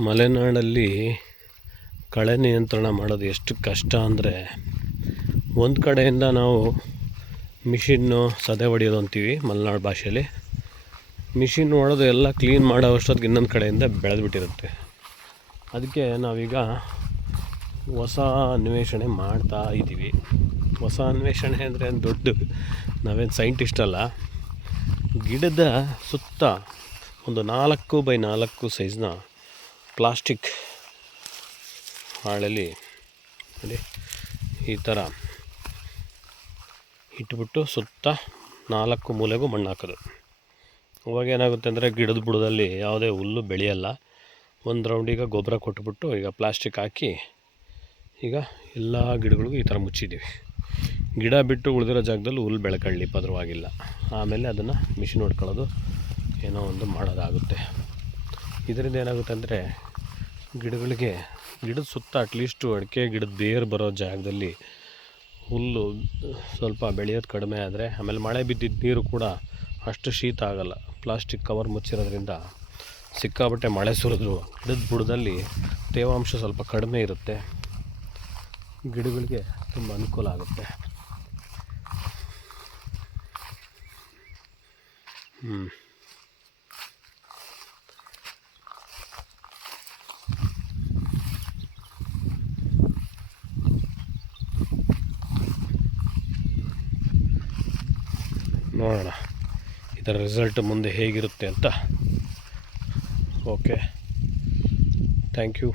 ಮಲೆನಾಡಲ್ಲಿ ಕಳೆ ನಿಯಂತ್ರಣ ಮಾಡೋದು ಎಷ್ಟು ಕಷ್ಟ ಅಂದರೆ, ಒಂದು ಕಡೆಯಿಂದ ನಾವು ಮಿಷಿನ್ನು ಸದೆ ಹೊಡೆಯೋದು ಅಂತೀವಿ ಮಲೆನಾಡು ಭಾಷೆಯಲ್ಲಿ. ಮಿಷಿನ್ ಹೊಡೆದು ಎಲ್ಲ ಕ್ಲೀನ್ ಮಾಡೋ ಅಷ್ಟೊತ್ತಿಗೆ ಇನ್ನೊಂದು ಕಡೆಯಿಂದ ಬೆಳೆದ್ಬಿಟ್ಟಿರುತ್ತೆ. ಅದಕ್ಕೆ ನಾವೀಗ ಹೊಸ ಅನ್ವೇಷಣೆ ಮಾಡ್ತಾ ಇದ್ದೀವಿ. ಹೊಸ ಅನ್ವೇಷಣೆ ಅಂದರೆ ದೊಡ್ಡ ನಾವೇನು ಸೈಂಟಿಸ್ಟ್ ಅಲ್ಲ. ಗಿಡದ ಸುತ್ತ ಒಂದು 4x4 ಸೈಜ್ನ ಪ್ಲಾಸ್ಟಿಕ್ ಹಾಳೆಯಲ್ಲಿ ನೋಡಿ ಈ ಥರ ಇಟ್ಬಿಟ್ಟು ಸುತ್ತ 4 ಮೂಲೆಗೂ ಮಣ್ಣು ಹಾಕೋದು. ಅವಾಗ ಏನಾಗುತ್ತೆ ಅಂದರೆ ಗಿಡದ ಬುಡದಲ್ಲಿ ಯಾವುದೇ ಹುಲ್ಲು ಬೆಳೆಯಲ್ಲ. ಒಂದು ರೌಂಡೀಗ ಗೊಬ್ಬರ ಕೊಟ್ಬಿಟ್ಟು ಈಗ ಪ್ಲಾಸ್ಟಿಕ್ ಹಾಕಿ ಈಗ ಎಲ್ಲ ಗಿಡಗಳಿಗೂ ಈ ಥರ ಮುಚ್ಚಿದ್ದೀವಿ. ಗಿಡ ಬಿಟ್ಟು ಉಳಿದಿರೋ ಜಾಗದಲ್ಲಿ ಹುಲ್ಲು ಬೆಳ್ಕೊಳ್ಳಿ, ಪರವಾಗಿಲ್ಲ. ಆಮೇಲೆ ಅದನ್ನು ಮಿಷಿನ್ ಹೊಡ್ಕೊಳ್ಳೋದು ಏನೋ ಒಂದು ಮಾಡೋದಾಗುತ್ತೆ. ಇದರಿಂದ ಏನಾಗುತ್ತೆ ಅಂದರೆ ಗಿಡದ ಸುತ್ತ ಅಟ್ಲೀಸ್ಟು ಅಡಿಕೆ ಗಿಡದ ಬೇರು ಬರೋ ಜಾಗದಲ್ಲಿ ಹುಲ್ಲು ಸ್ವಲ್ಪ ಬೆಳೆಯೋದು ಕಡಿಮೆ ಆದರೆ, ಆಮೇಲೆ ಮಳೆ ಬಿದ್ದಿದ್ದ ನೀರು ಕೂಡ ಅಷ್ಟು ಶೀತ ಆಗೋಲ್ಲ. ಪ್ಲಾಸ್ಟಿಕ್ ಕವರ್ ಮುಚ್ಚಿರೋದ್ರಿಂದ ಸಿಕ್ಕಾಬಟ್ಟೆ ಮಳೆ ಸುರಿದ್ರು ಗಿಡದ ಬುಡದಲ್ಲಿ ತೇವಾಂಶ ಸ್ವಲ್ಪ ಕಡಿಮೆ ಇರುತ್ತೆ. ಗಿಡಗಳಿಗೆ ತುಂಬ ಅನುಕೂಲ ಆಗುತ್ತೆ. ನೋಡೋಣ ಇದರ ರಿಸಲ್ಟ್ ಮುಂದೆ ಹೇಗಿರುತ್ತೆ ಅಂತ. Okay, thank you.